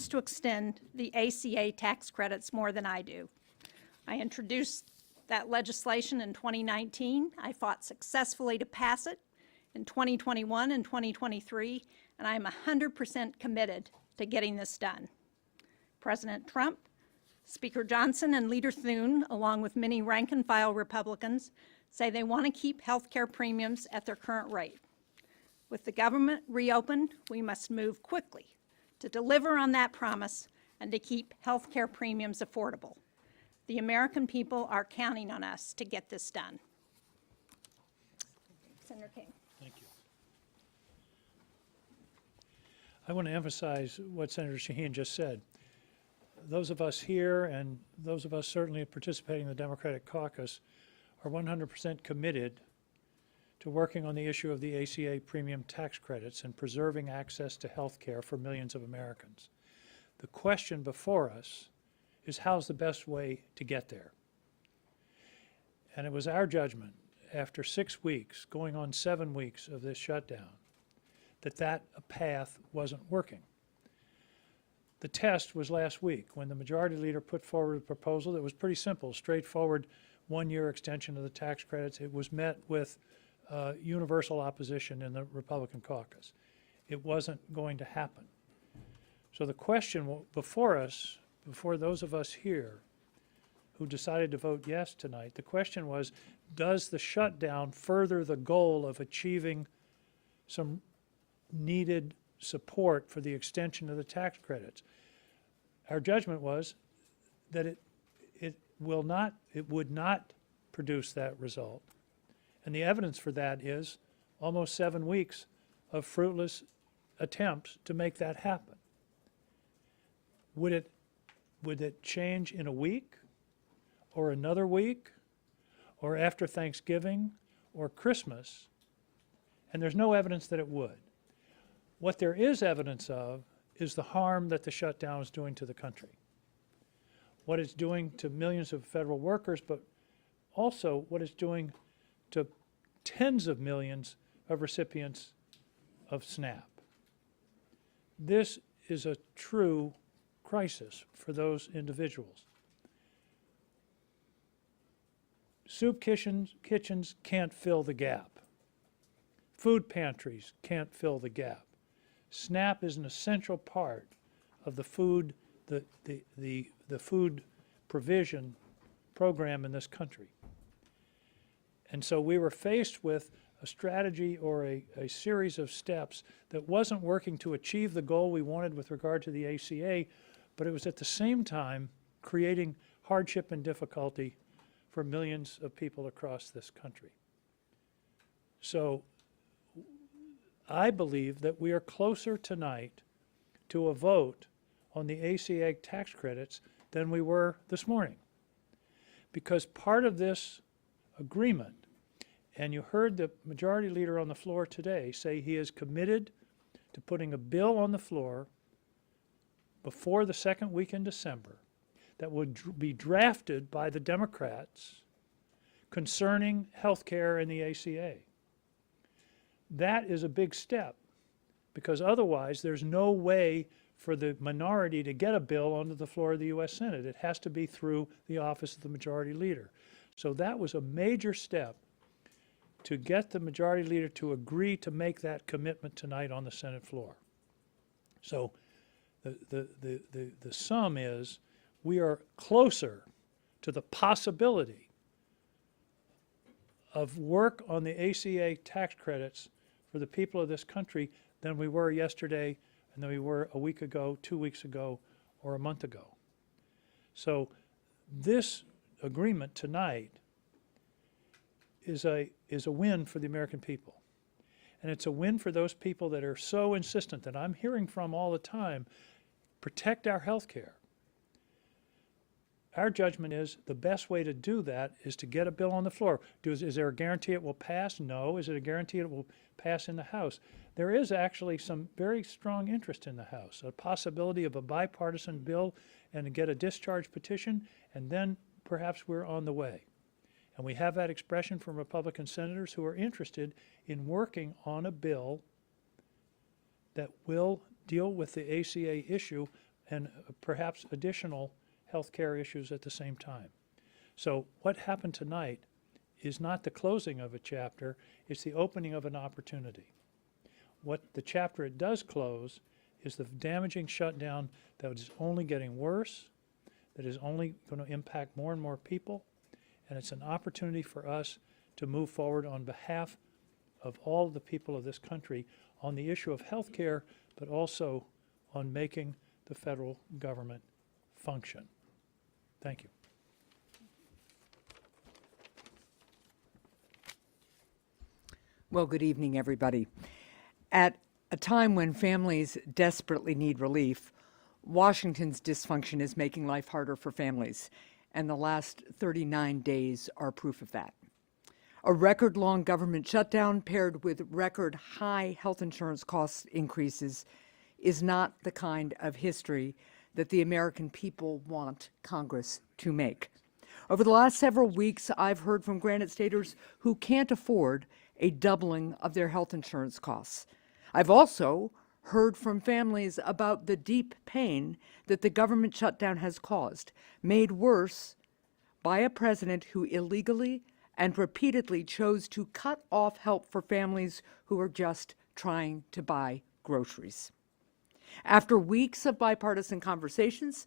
wants to extend the ACA tax credits more than I do. I introduced that legislation in 2019. I fought successfully to pass it in 2021 and 2023, and I am 100% committed to getting this done. President Trump, Speaker Johnson, and Leader Thune, along with many rank-and-file Republicans, say they want to keep health care premiums at their current rate. With the government reopened, we must move quickly to deliver on that promise and to keep health care premiums affordable. The American people are counting on us to get this done. Senator King. Thank you. I want to emphasize what Senator Shaheen just said. Those of us here and those of us certainly participating in the Democratic caucus are 100% committed to working on the issue of the ACA premium tax credits and preserving access to health care for millions of Americans. The question before us is how's the best way to get there? And it was our judgment after 6 weeks, going on 7 weeks of this shutdown, that path wasn't working. The test was last week when the majority leader put forward a proposal that was pretty simple, straightforward, one-year extension of the tax credits. It was met with universal opposition in the Republican caucus. It wasn't going to happen. So the question before us, before those of us here who decided to vote yes tonight, the question was, does the shutdown further the goal of achieving some needed support for the extension of the tax credits? Our judgment was that it would not produce that result. And the evidence for that is almost 7 weeks of fruitless attempts to make that happen. Would it change in a week or another week or after Thanksgiving or Christmas? And there's no evidence that it would. What there is evidence of is the harm that the shutdown is doing to the country. What it's doing to millions of federal workers, but also what it's doing to tens of millions of recipients of SNAP. This is a true crisis for those individuals. Soup kitchens can't fill the gap. Food pantries can't fill the gap. SNAP is an essential part of the food provision program in this country. And so we were faced with a strategy or a series of steps that wasn't working to achieve the goal we wanted with regard to the ACA, but it was at the same time creating hardship and difficulty for millions of people across this country. So I believe that we are closer tonight to a vote on the ACA tax credits than we were this morning. Because part of this agreement, and you heard the majority leader on the floor today say he is committed to putting a bill on the floor before the second week in December that would be drafted by the Democrats concerning health care and the ACA. That is a big step, because otherwise there's no way for the minority to get a bill onto the floor of the U.S. Senate. It has to be through the office of the majority leader. So that was a major step to get the majority leader to agree to make that commitment tonight on the Senate floor. So the sum is we are closer to the possibility of work on the ACA tax credits for the people of this country than we were yesterday and than we were a week ago, 2 weeks ago, or a month ago. So this agreement tonight is a win for the American people. And it's a win for those people that are so insistent that I'm hearing from all the time, protect our health care. Our judgment is the best way to do that is to get a bill on the floor. Is there a guarantee it will pass? No. Is it a guarantee it will pass in the House? There is actually some very strong interest in the House, a possibility of a bipartisan bill and to get a discharge petition, and then perhaps we're on the way. And we have that expression from Republican senators who are interested in working on a bill that will deal with the ACA issue and perhaps additional health care issues at the same time. So what happened tonight is not the closing of a chapter, it's the opening of an opportunity. What the chapter it does close is the damaging shutdown that is only getting worse, that is only going to impact more and more people, and it's an opportunity for us to move forward on behalf of all the people of this country on the issue of health care, but also on making the federal government function. Thank you. Well, good evening, everybody. At a time when families desperately need relief, Washington's dysfunction is making life harder for families, and the last 39 days are proof of that. A record-long government shutdown paired with record-high health insurance cost increases is not the kind of history that the American people want Congress to make. Over the last several weeks, I've heard from Granite Staters who can't afford a doubling of their health insurance costs. I've also heard from families about the deep pain that the government shutdown has caused, made worse by a president who illegally and repeatedly chose to cut off help for families who are just trying to buy groceries. After weeks of bipartisan conversations,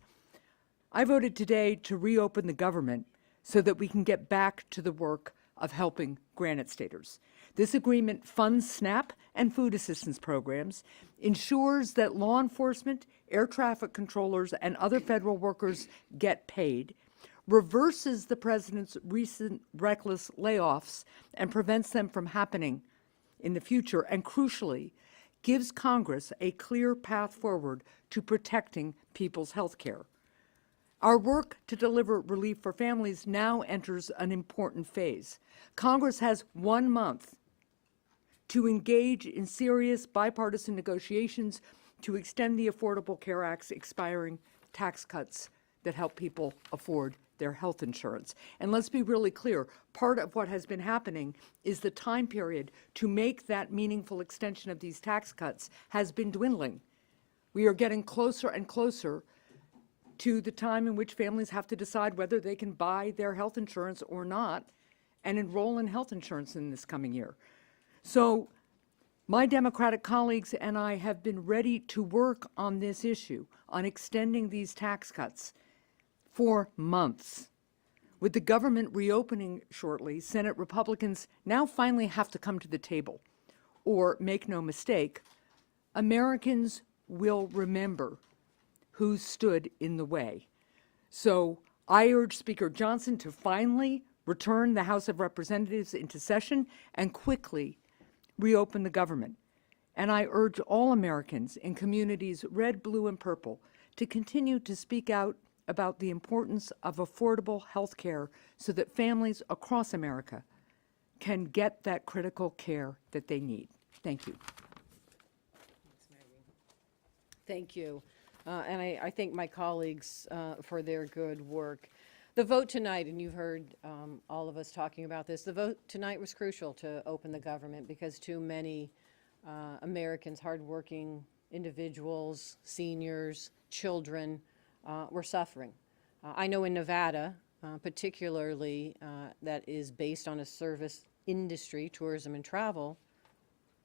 I voted today to reopen the government so that we can get back to the work of helping Granite Staters. This agreement funds SNAP and food assistance programs, ensures that law enforcement, air traffic controllers, and other federal workers get paid, reverses the president's recent reckless layoffs and prevents them from happening in the future, and crucially, gives Congress a clear path forward to protecting people's health care. Our work to deliver relief for families now enters an important phase. Congress has 1 month to engage in serious bipartisan negotiations to extend the Affordable Care Act's expiring tax cuts that help people afford their health insurance. And let's be really clear, part of what has been happening is the time period to make that meaningful extension of these tax cuts has been dwindling. We are getting closer and closer to the time in which families have to decide whether they can buy their health insurance or not and enroll in health insurance in this coming year. So my Democratic colleagues and I have been ready to work on this issue, on extending these tax cuts for months. With the government reopening shortly, Senate Republicans now finally have to come to the table. Or, make no mistake, Americans will remember who stood in the way. So I urge Speaker Johnson to finally return the House of Representatives into session and quickly reopen the government. And I urge all Americans in communities red, blue, and purple to continue to speak out about the importance of affordable health care so that families across America can get that critical care that they need. Thank you. Thank you. And I thank my colleagues for their good work. The vote tonight, and you've heard all of us talking about this, the vote tonight was crucial to open the government because too many Americans, hardworking individuals, seniors, children, were suffering. I know in Nevada, particularly that is based on a service industry, tourism and travel,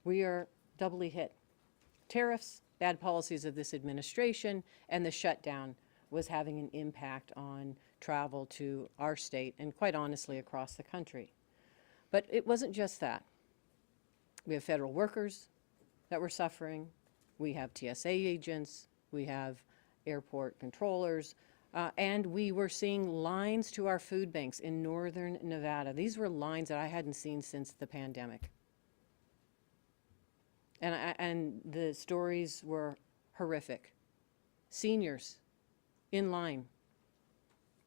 we are doubly hit. Tariffs, bad policies of this administration, and the shutdown was having an impact on travel to our state and quite honestly across the country. But it wasn't just that. We have federal workers that were suffering. We have TSA agents. We have airport controllers. And we were seeing lines to our food banks in northern Nevada. These were lines that I hadn't seen since the pandemic. And the stories were horrific. Seniors in line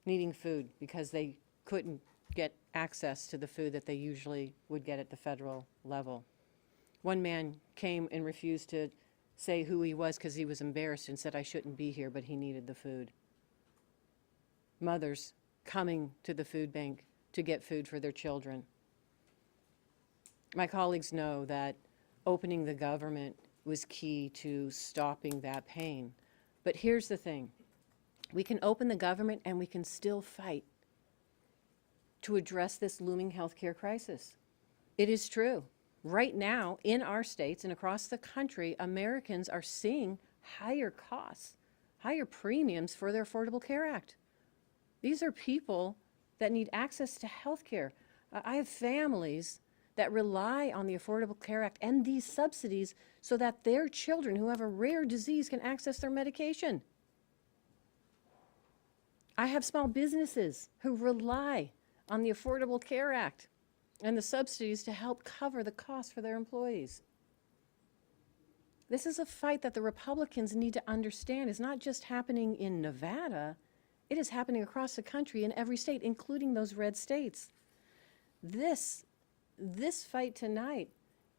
needing food because they couldn't get access to the food that they usually would get at the federal level. One man came and refused to say who he was because he was embarrassed and said, "I shouldn't be here," but he needed the food. Mothers coming to the food bank to get food for their children. My colleagues know that opening the government was key to stopping that pain. But here's the thing. We can open the government and we can still fight to address this looming healthcare crisis. It is true. Right now, in our states and across the country, Americans are seeing higher costs, higher premiums for their Affordable Care Act. These are people that need access to health care. I have families that rely on the Affordable Care Act and these subsidies so that their children who have a rare disease can access their medication. I have small businesses who rely on the Affordable Care Act and the subsidies to help cover the costs for their employees. This is a fight that the Republicans need to understand is not just happening in Nevada, it is happening across the country in every state, including those red states. This fight tonight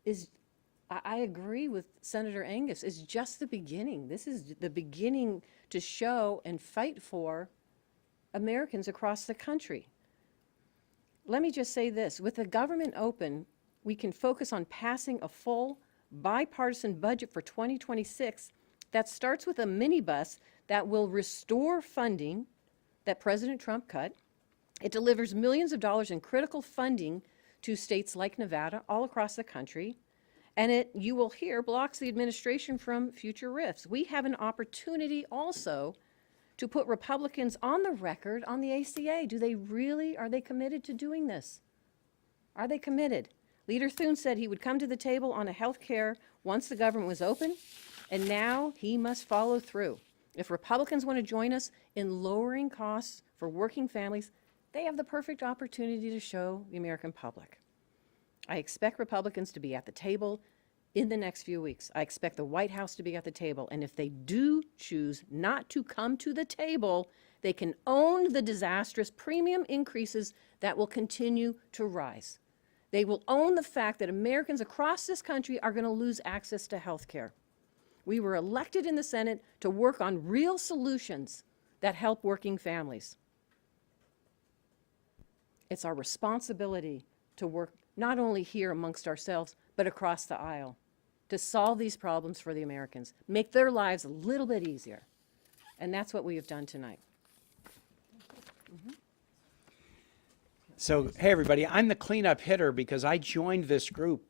is, I agree with Senator Angus, is just the beginning. This is the beginning to show and fight for Americans across the country. Let me just say this, with the government open, we can focus on passing a full bipartisan budget for 2026 that starts with a minibus that will restore funding that President Trump cut. It delivers millions of dollars in critical funding to states like Nevada, all across the country, and it, you will hear, blocks the administration from future rifts. We have an opportunity also to put Republicans on the record on the ACA. Are they committed to doing this? Are they committed? Leader Thune said he would come to the table on a health care once the government was open, and now he must follow through. If Republicans want to join us in lowering costs for working families, they have the perfect opportunity to show the American public. I expect Republicans to be at the table in the next few weeks. I expect the White House to be at the table, and if they do choose not to come to the table, they can own the disastrous premium increases that will continue to rise. They will own the fact that Americans across this country are going to lose access to health care. We were elected in the Senate to work on real solutions that help working families. It's our responsibility to work not only here amongst ourselves, but across the aisle to solve these problems for the Americans, make their lives a little bit easier. And that's what we have done tonight. So, hey, everybody, I'm the cleanup hitter because I joined this group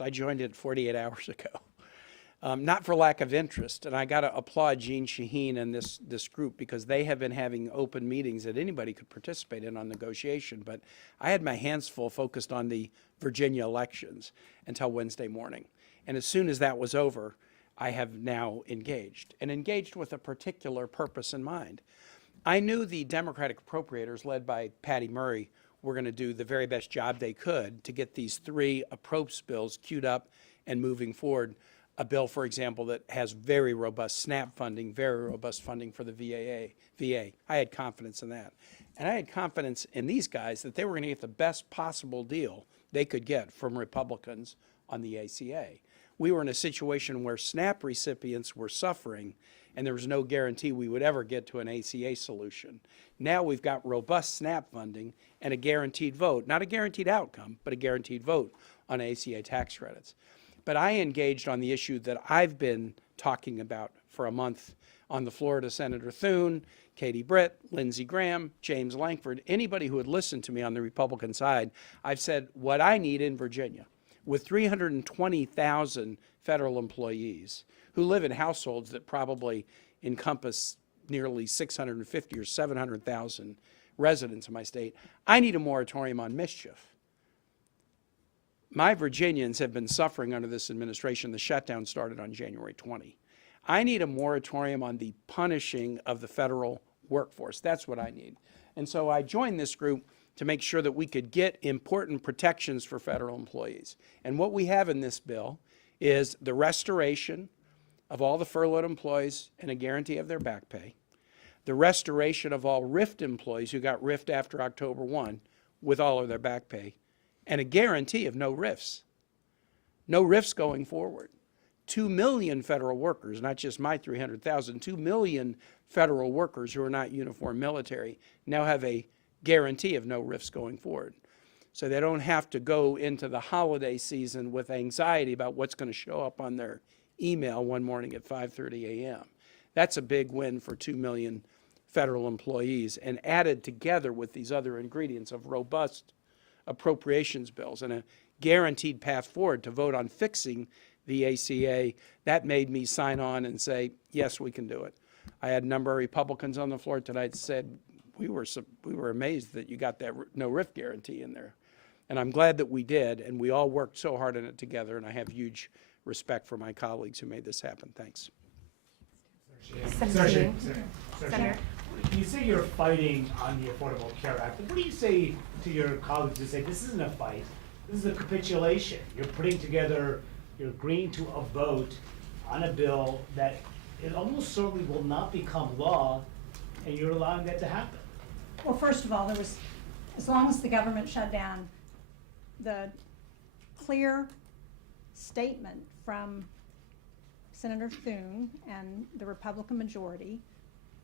I joined it 48 hours ago. Not for lack of interest, and I got to applaud Jean Shaheen and this group because they have been having open meetings that anybody could participate in on negotiation, but I had my hands full focused on the Virginia elections until Wednesday morning. And as soon as that was over, I have now engaged with a particular purpose in mind. I knew the Democratic appropriators led by Patty Murray were going to do the very best job they could to get these three approps bills queued up and moving forward. A bill, for example, that has very robust SNAP funding, very robust funding for the VA. I had confidence in that. And I had confidence in these guys that they were going to get the best possible deal they could get from Republicans on the ACA. We were in a situation where SNAP recipients were suffering, and there was no guarantee we would ever get to an ACA solution. Now we've got robust SNAP funding and a guaranteed vote, not a guaranteed outcome, but a guaranteed vote on ACA tax credits. But I engaged on the issue that I've been talking about for a month on the floor to Senator Thune, Katie Britt, Lindsey Graham, James Lankford, anybody who had listened to me on the Republican side. I've said what I need in Virginia, with 320,000 federal employees who live in households that probably encompass nearly 650 or 700,000 residents in my state, I need a moratorium on mischief. My Virginians have been suffering under this administration. The shutdown started on January 20. I need a moratorium on the punishing of the federal workforce. That's what I need. And so I joined this group to make sure that we could get important protections for federal employees. And what we have in this bill is the restoration of all the furloughed employees and a guarantee of their back pay, the restoration of all RIFT employees who got RIFT after October 1 with all of their back pay, and a guarantee of no RIFs. No RIFs going forward. 2 million federal workers, not just my 300,000, 2 million federal workers who are not uniform military now have a guarantee of no RIFs going forward. So they don't have to go into the holiday season with anxiety about what's going to show up on their email one morning at 5:30 a.m. That's a big win for 2 million federal employees, and added together with these other ingredients of robust appropriations bills and a guaranteed path forward to vote on fixing the ACA, that made me sign on and say, yes, we can do it. I had a number of Republicans on the floor tonight that said, we were amazed that you got that no RIF guarantee in there. And I'm glad that we did, and we all worked so hard on it together, and I have huge respect for my colleagues who made this happen. Thanks. Senator, you say you're fighting on the Affordable Care Act. What do you say to your colleagues who say this isn't a fight, this is a capitulation? You're putting together, you're agreeing to a vote on a bill that it almost certainly will not become law, and you're allowing that to happen. Well, first of all, there was, as long as the government shut down, the clear statement from Senator Thune and the Republican majority,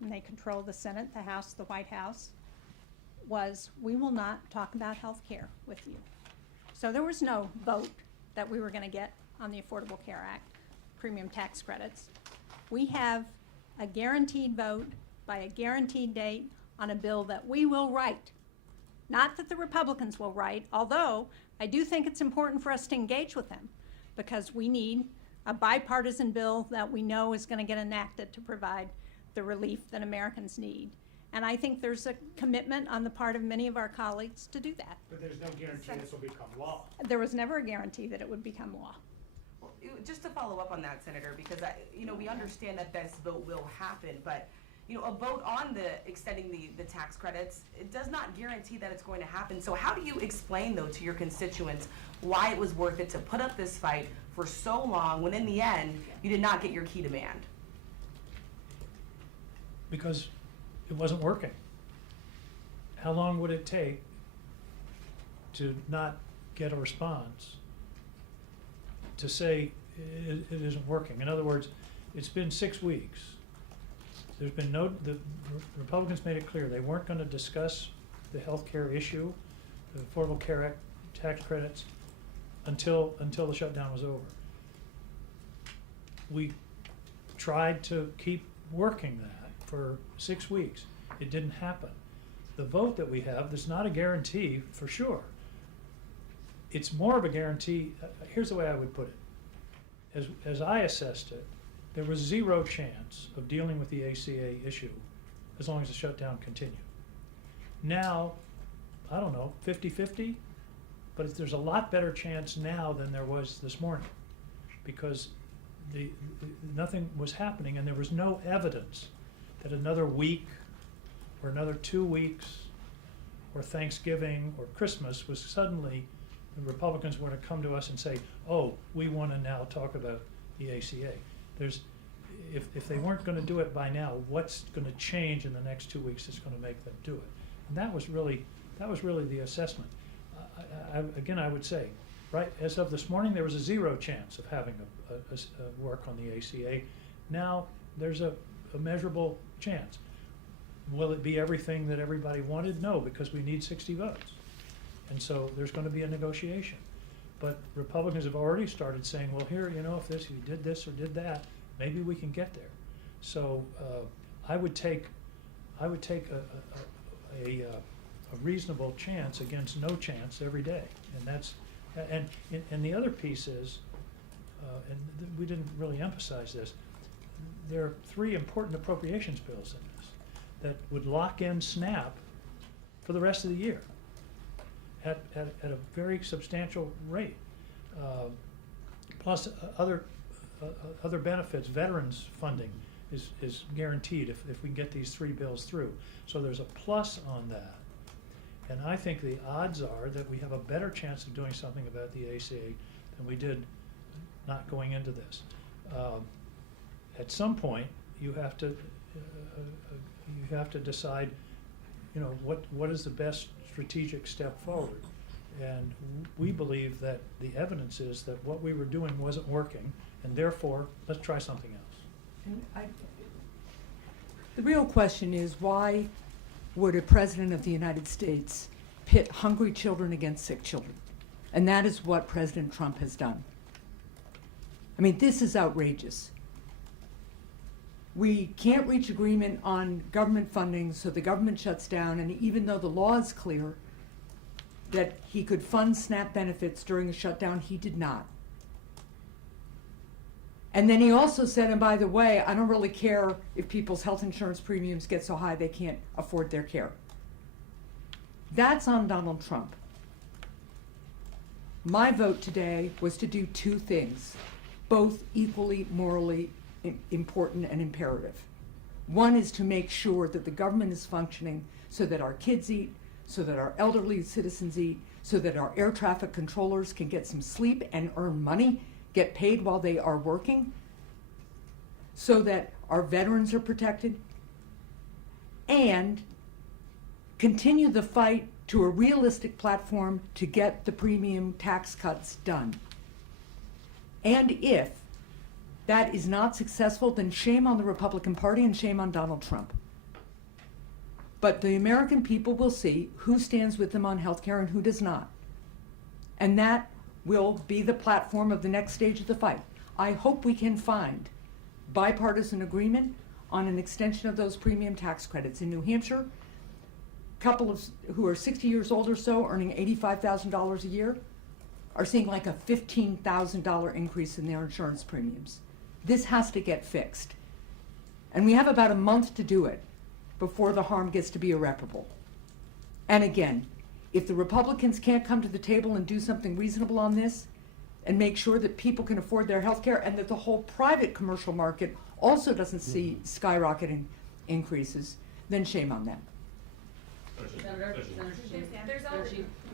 and they control the Senate, the House, the White House, was we will not talk about health care with you. So there was no vote that we were going to get on the Affordable Care Act, premium tax credits. We have a guaranteed vote by a guaranteed date on a bill that we will write. Not that the Republicans will write, although I do think it's important for us to engage with them, because we need a bipartisan bill that we know is going to get enacted to provide the relief that Americans need. And I think there's a commitment on the part of many of our colleagues to do that. But there's no guarantee this will become law. There was never a guarantee that it would become law. Well, just to follow up on that, Senator, because we understand that this vote will happen, but a vote on extending the tax credits, it does not guarantee that it's going to happen. So how do you explain, though, to your constituents why it was worth it to put up this fight for so long when in the end you did not get your key demand? Because it wasn't working. How long would it take to not get a response to say it isn't working? In other words, it's been 6 weeks. There's been the Republicans made it clear they weren't going to discuss the health care issue, the Affordable Care Act tax credits, until the shutdown was over. We tried to keep working that for 6 weeks. It didn't happen. The vote that we have, there's not a guarantee for sure. It's more of a guarantee. Here's the way I would put it. As I assessed it, there was zero chance of dealing with the ACA issue as long as the shutdown continued. Now, I don't know, 50-50, but there's a lot better chance now than there was this morning, because nothing was happening, and there was no evidence that another week or another 2 weeks or Thanksgiving or Christmas was suddenly the Republicans were to come to us and say, oh, we want to now talk about the ACA. If they weren't going to do it by now, what's going to change in the next 2 weeks that's going to make them do it? And that was really the assessment. Again, I would say, right, as of this morning, there was a zero chance of having a work on the ACA. Now there's a measurable chance. Will it be everything that everybody wanted? No, because we need 60 votes. And so there's going to be a negotiation. But Republicans have already started saying, well, here, if you did this or did that, maybe we can get there. So I would take a reasonable chance against no chance every day. And the other piece is, we didn't really emphasize this, there are 3 important appropriations bills in this that would lock in SNAP for the rest of the year at a very substantial rate. Plus other benefits, veterans funding is guaranteed if we can get these 3 bills through. So there's a plus on that. And I think the odds are that we have a better chance of doing something about the ACA than we did not going into this. At some point, you have to decide, what is the best strategic step forward. And we believe that the evidence is that what we were doing wasn't working, and therefore, let's try something else. And the real question is, why would a president of the United States pit hungry children against sick children? And that is what President Trump has done. I mean, this is outrageous. We can't reach agreement on government funding, so the government shuts down, and even though the law is clear that he could fund SNAP benefits during a shutdown, he did not. And then he also said, and by the way, I don't really care if people's health insurance premiums get so high they can't afford their care. That's on Donald Trump. My vote today was to do two things, both equally morally important and imperative. One is to make sure that the government is functioning so that our kids eat, so that our elderly citizens eat, so that our air traffic controllers can get some sleep and earn money, get paid while they are working, so that our veterans are protected, and continue the fight to a realistic platform to get the premium tax cuts done. And if that is not successful, then shame on the Republican Party and shame on Donald Trump. But the American people will see who stands with them on health care and who does not. And that will be the platform of the next stage of the fight. I hope we can find bipartisan agreement on an extension of those premium tax credits. In New Hampshire, couples who are 60 years old or so, earning $85,000 a year, are seeing like a $15,000 increase in their insurance premiums. This has to get fixed. And we have about a month to do it before the harm gets to be irreparable. And again, if the Republicans can't come to the table and do something reasonable on this and make sure that people can afford their health care and that the whole private commercial market also doesn't see skyrocketing increases, then shame on them.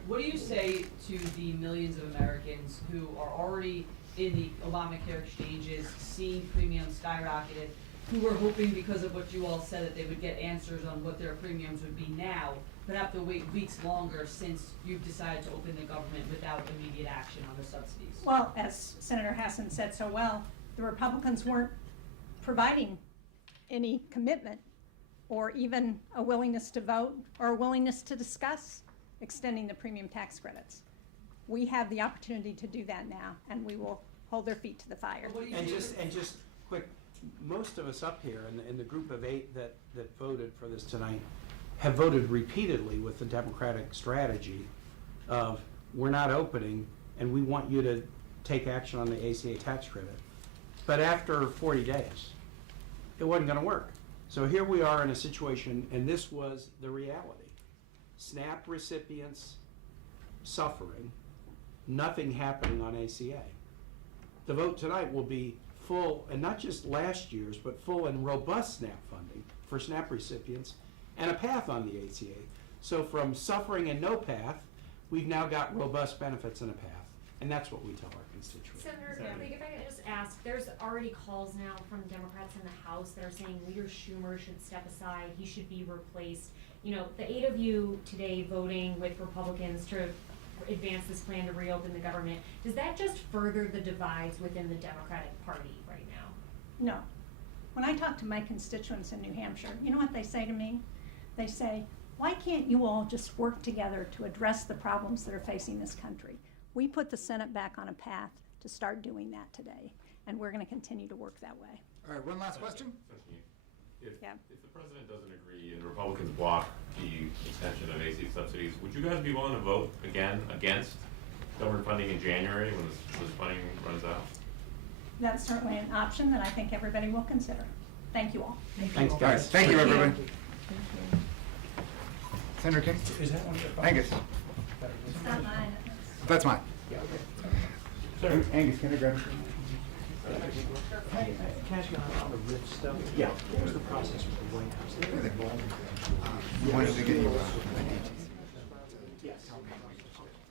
What do you say to the millions of Americans who are already in the Obamacare exchanges, seeing premiums skyrocketed, who were hoping because of what you all said that they would get answers on what their premiums would be now, but have to wait weeks longer since you've decided to open the government without immediate action on the subsidies? Well, as Senator Hassan said so well, the Republicans weren't providing any commitment or even a willingness to vote or a willingness to discuss extending the premium tax credits. We have the opportunity to do that now, and we will hold their feet to the fire. And just quick, most of us up here in the group of 8 that voted for this tonight have voted repeatedly with the Democratic strategy of we're not opening and we want you to take action on the ACA tax credit. But after 40 days, it wasn't going to work. So here we are in a situation, and this was the reality. SNAP recipients suffering, nothing happening on ACA. The vote tonight will be full, and not just last year's, but full and robust SNAP funding for SNAP recipients and a path on the ACA. So from suffering and no path, we've now got robust benefits and a path. And that's what we tell our constituents. Senator, if I could just ask, there's already calls now from Democrats in the House that are saying Leader Schumer should step aside, he should be replaced. You know, the 8 of you today voting with Republicans to advance this plan to reopen the government, does that just further the divides within the Democratic Party right now? No. When I talk to my constituents in New Hampshire, you know what they say to me? They say, why can't you all just work together to address the problems that are facing this country? We put the Senate back on a path to start doing that today, and we're going to continue to work that way. All right, one last question. If Yeah. the president doesn't agree and Republicans block the extension of AC subsidies, would you guys be willing to vote again against government funding in January when this funding runs out? That's certainly an option that I think everybody will consider. Thank you all. Thanks, All right, guys. thank you, everybody. Senator King? Is that one of your Angus? It's not mine. That's mine. Sir, Angus, can I grab it? can I ask you on the RIF stuff? Yeah. What was the process with the White House? We wanted to get you details.